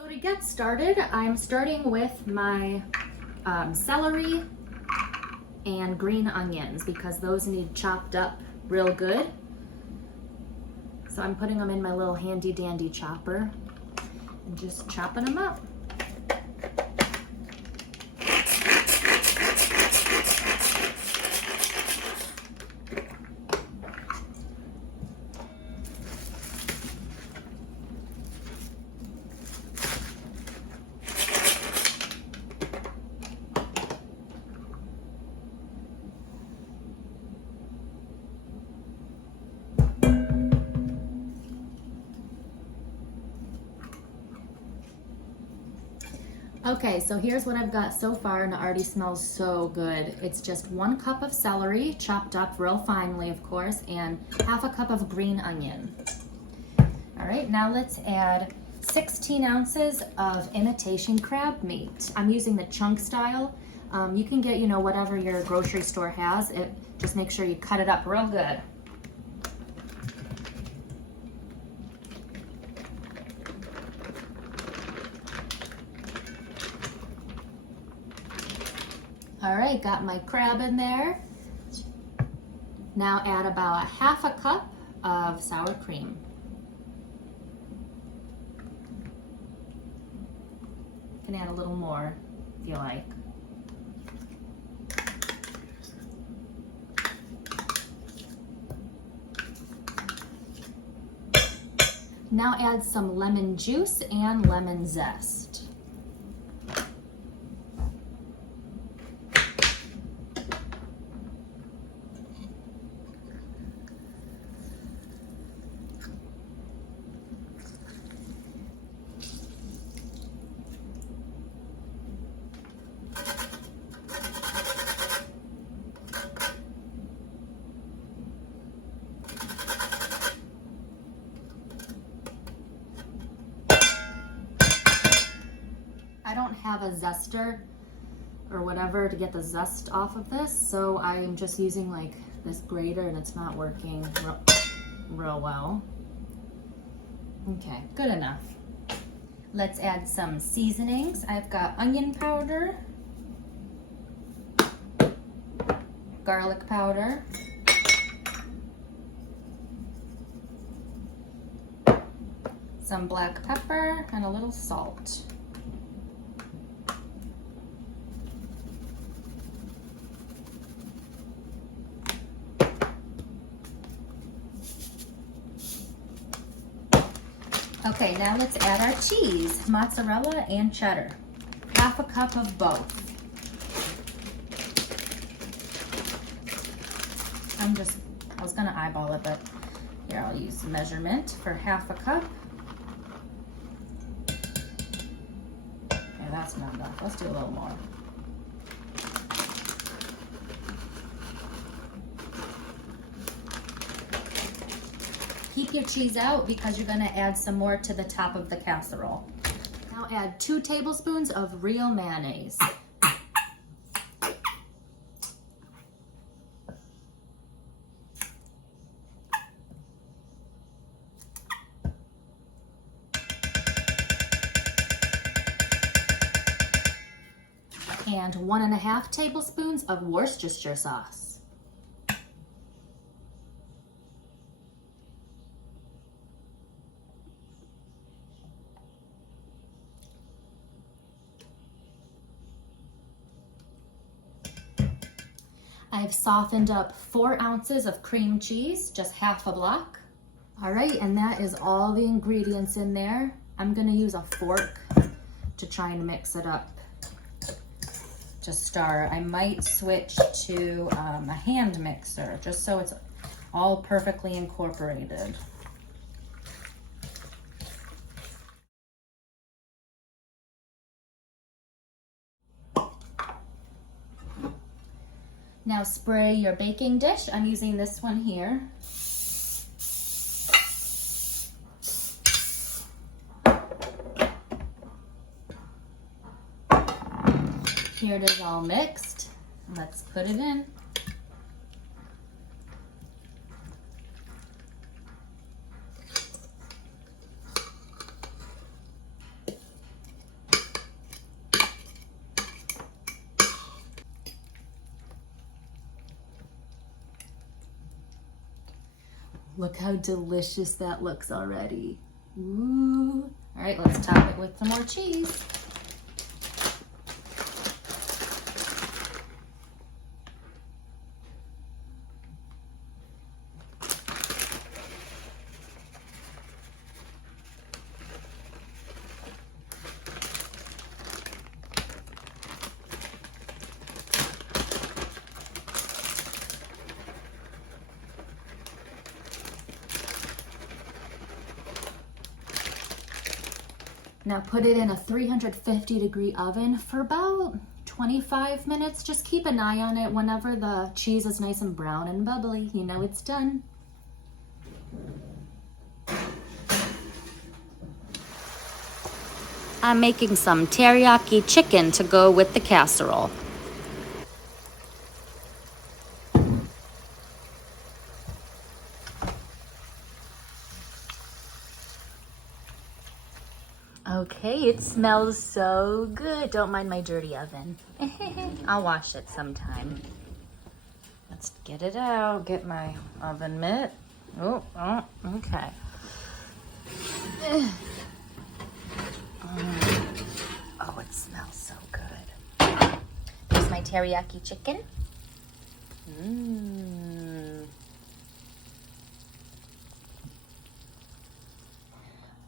So to get started, I'm starting with my celery and green onions because those need chopped up real good. So I'm putting them in my little handy dandy chopper and just chopping them up. Okay, so here's what I've got so far, and it already smells so good. It's just 1 cup of celery, chopped up real finely, of course, and half a cup of green onion. All right, now let's add 16 ounces of imitation crab meat. I'm using the chunk style. You can get, whatever your grocery store has. Just make sure you cut it up real good. All right, got my crab in there. Now add about half a cup of sour cream. You can add a little more if you like. Now add some lemon juice and lemon zest. I don't have a zester or whatever to get the zest off of this, so I'm just using like this grater and it's not working real well. Okay, good enough. Let's add some seasonings. I've got onion powder, garlic powder, some black pepper, and a little salt. Okay, now let's add our cheese, mozzarella and cheddar. Half a cup of both. I was gonna eyeball it, but here I'll use measurement for half a cup. Okay, that's not enough. Let's do a little more. Keep your cheese out because you're going to add some more to the top of the casserole. Now add 2 tablespoons of real mayonnaise. And 1.5 tablespoons of Worcestershire sauce. I've softened up 4 ounces of cream cheese, just half a block. All right, and that is all the ingredients in there. I'm gonna use a fork to try and mix it up to start. I might switch to a hand mixer just so it's all perfectly incorporated. Now spray your baking dish. I'm using this one here. Here it is all mixed. Let's put it in. Look how delicious that looks already. Ooh. All right, let's top it with some more cheese. Now put it in a 350-degree oven for about 25 minutes. Just keep an eye on it. Whenever the cheese is nice and brown and bubbly, you know it's done. I'm making some teriyaki chicken to go with the casserole. Okay, it smells so good. Don't mind my dirty oven. I'll wash it sometime. Let's get it out. Get my oven mitt. Oh, okay. Oh, it smells so good. Here's my teriyaki chicken.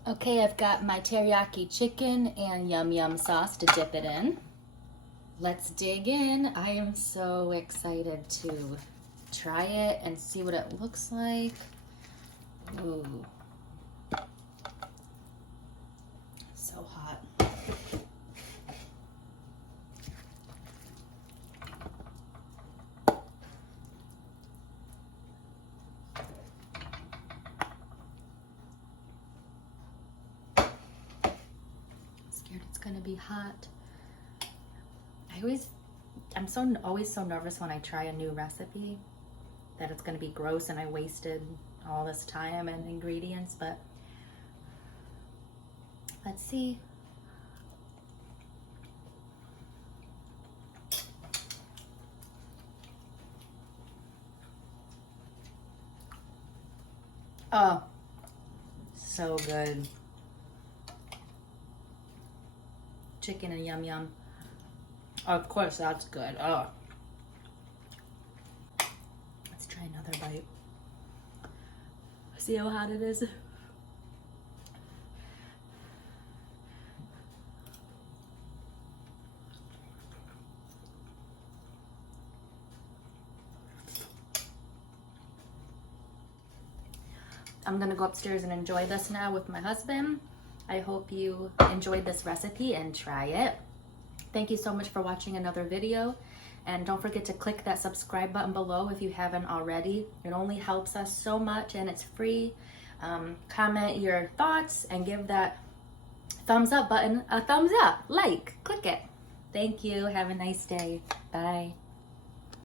Okay, I've got my teriyaki chicken and yum yum sauce to dip it in. Let's dig in. I am so excited to try it and see what it looks like. Ooh. So hot. It's gonna be hot. I'm always so nervous when I try a new recipe that it's gonna be gross and I wasted all this time and ingredients, but let's see. Oh, so good. Chicken and yum yum. Oh, of course, that's good. Oh. Let's try another bite. See how hot it is? I'm gonna go upstairs and enjoy this now with my husband. I hope you enjoyed this recipe and try it. Thank you so much for watching another video. And don't forget to click that subscribe button below if you haven't already. It only helps us so much and it's free. Comment your thoughts and give that thumbs up button a thumbs up. Click it. Thank you. Have a nice day. Bye.